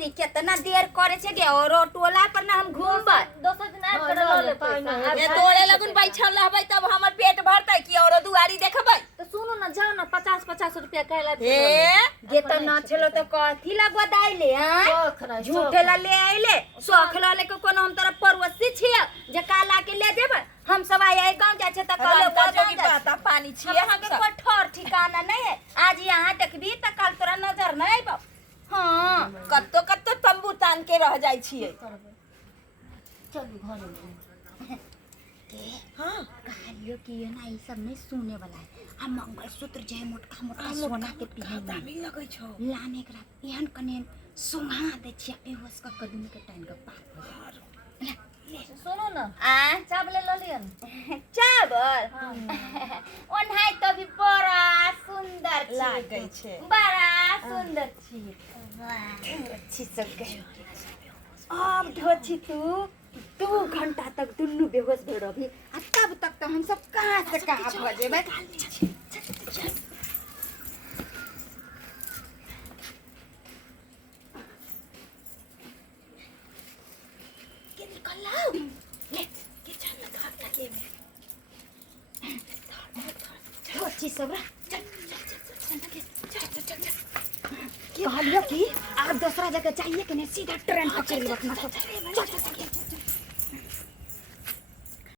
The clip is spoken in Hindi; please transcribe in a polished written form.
रे कितना देर करे छे गे और टोला पर ना हम घूमबे दोसर दिन आब कर ले पैसा ये तोरे लगन बैठल रहबै तब हमर पेट भरतै कि और दुआरी देखबै तो सुनो ना जाओ ना 50 रुपया कहला ए गे त न छलो त कथि ला बदाइले हां झूठे ला ले आइले शौख ला ले को कोनो हम तोरा परवसी छियै जे काला के ले जेबै हम सब आए गांव जाय छै त कल जोगी पता पानी छियै हम के कोई ठोर ठिकाना नहीं है आज यहां देखबी त कल तोरा नजर नहीं आइबो हां कत्तो कत्तो तंबू तान के रह जाय छियै चलू घर में हां कहानियो कि ना ई सब नहीं सुने वाला है हम मंगलसूत्र जय मोटका मोटका सोना के पहनना मिल लगै छौ लाने के रात एहन कने सुहा दे छियै बेहोश क कदम के टाइम के पार सुनो ना चावल ले लियन चावल ओन्हाई तो भी बड़ा सुंदर लागै छै बड़ा सुंदर छी अच्छी सब गए अब ढोची तू 2 घंटा तक दुन्नु बेहोश भेल रही आ तब तक तो हम सब कहां से कहां भ जेबै के निकल लाओ ले के चल ना खाना के में ढोची सब चल कहलियो कि आप दूसरा जगह जाइए कि नहीं सीधा ट्रेन पकड़ लो अपना चल